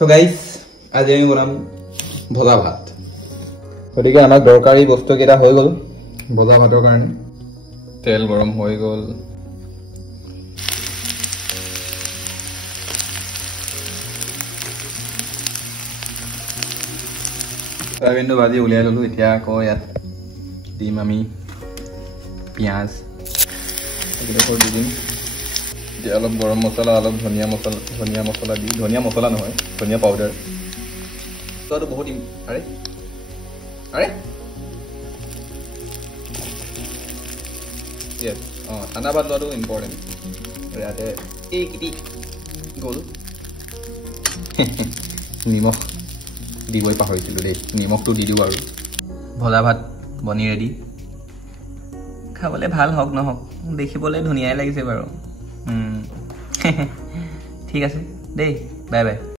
so guys আজি আমি বনাম ভজা ভাত গতিকে আমাক দৰকাৰী বস্তুকেইটা হৈ গ'ল ভজা ভাতৰ কাৰণে তেল গৰম হৈ গ'ল সয়াবিনটো ভাজি উলিয়াই ল'লোঁ এতিয়া আকৌ ইয়াত দিম আমি পিঁয়াজ দি দিম এতিয়া অলপ গৰম মছলা অলপ ধনিয়া মছলা দি ধনিয়া মছলা নহয় ধনিয়া পাউডাৰ তো বহুত আৰে আৰে য়েছ ঠাণ্ডা ভাত লোৱাটো ইম্পৰ্টেণ্ট ইয়াতে এই কিটি গ'ল নিমখ দিবই পাহৰিছিলোঁ দেই নিমখটো দি দিওঁ আৰু ভজা ভাত বনি ৰেডি খাবলৈ ভাল হওক নহওক দেখিবলৈ ধুনীয়াই লাগিছে বাৰু ঠিক আছে দেই বাই বাই